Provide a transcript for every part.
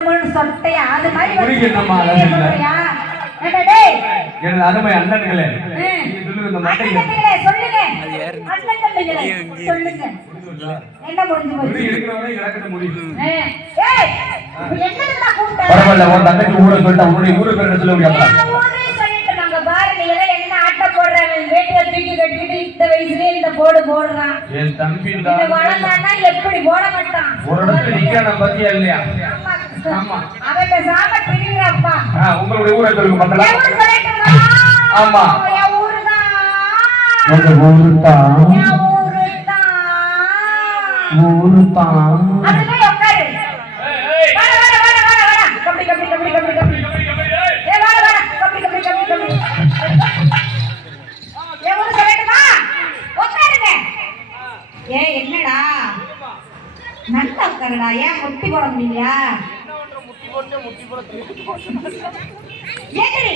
சொட்டையா அது மாதிரி எனது அருமை அண்ணன்களே சொல்லுங்க அண்ணன் தம்பிகளே சொல்லுங்க என்ன முடிஞ்சு பரவாயில்ல உன் தங்கச்சி ஊரை சொல்லிட்டா உன்னுடைய ஊரை பேர் சொல்ல முடியாது நாங்க பாருங்க என்ன ஆட்ட போடுறாங்க வேட்டியை தூக்கி கட்டிட்டு இந்த வயசுலயே இந்த போடு போடுறான் என் தம்பி வளர்ந்தானா எப்படி போட மாட்டான் ஒரு இடத்துல நிக்கான பத்தியா இல்லையா அவன் பேசாம பிரிங்கப்பா உங்களுடைய ஊரை சொல்லுங்க பத்தல ஆமா உங்க ஊருதான் அது போய் உட்காரு வர வர வர வர வர கபடி கபடி கபடி கபடி கபடி ஏ வர வர கபடி கபடி கபடி கபடி ஏ ஒரு சொல்லட்டுமா உட்காருங்க ஏ என்னடா நல்லா உட்காருடா ஏன் முட்டி போட முடியலையா ஏத்திரி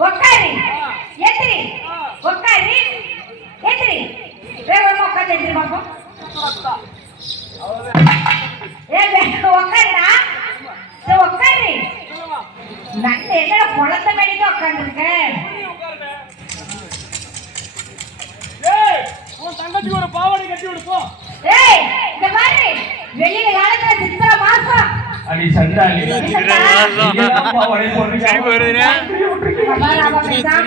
உட்காரு ஏத்திரி உட்காரு ஏத்திரி வேகமா உட்காந்து ஏத்திரி பாப்போம் உட்காருடா உட்காரு நல்ல என்னடா குழந்தை மேடிக்க உட்காந்துருக்க தங்கச்சி ஒரு பாவாடை கட்டி விடுப்போம் இந்த மாதிரி வெளியில காலத்துல சித்திரை மாசம் அடி சண்டாளி பாவாடை போடுறீங்க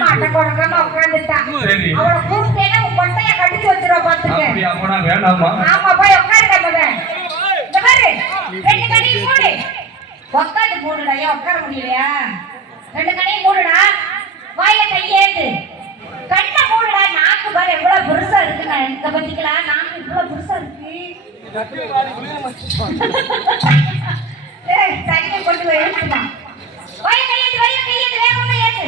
அட்டை கொடுக்காம உட்காந்துட்டான் அவளை கூப்பிட்டேன்னா உன் கொட்டைய கடிச்சு வச்சிருவா பாத்துக்க வேணாமா ஆமா போய் உட்காருங்க இந்த மாதிரி ரெண்டு கடையும் மூடு உட்காந்து மூடுடா ஏன் உட்கார முடியலையா ரெண்டு கடையும் மூடுடா வாயில கையேந்து கண்ணை மூடுடா நாக்கு பாரு எவ்வளவு பெருசா இருக்குங்க இந்த பத்திக்கலாம் நாக்கு இவ்வளவு பெருசா இருக்கு தண்ணி கொண்டு போய் எடுத்துமா வாயில கையேந்து வேகமா ஏந்து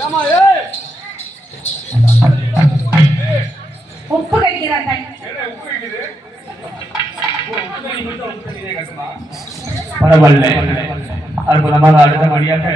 ஏமா உப்பு கடிக்கிறான் தண்ணி பரவாயில்ல அற்புதமாக அடுத்த மணியாக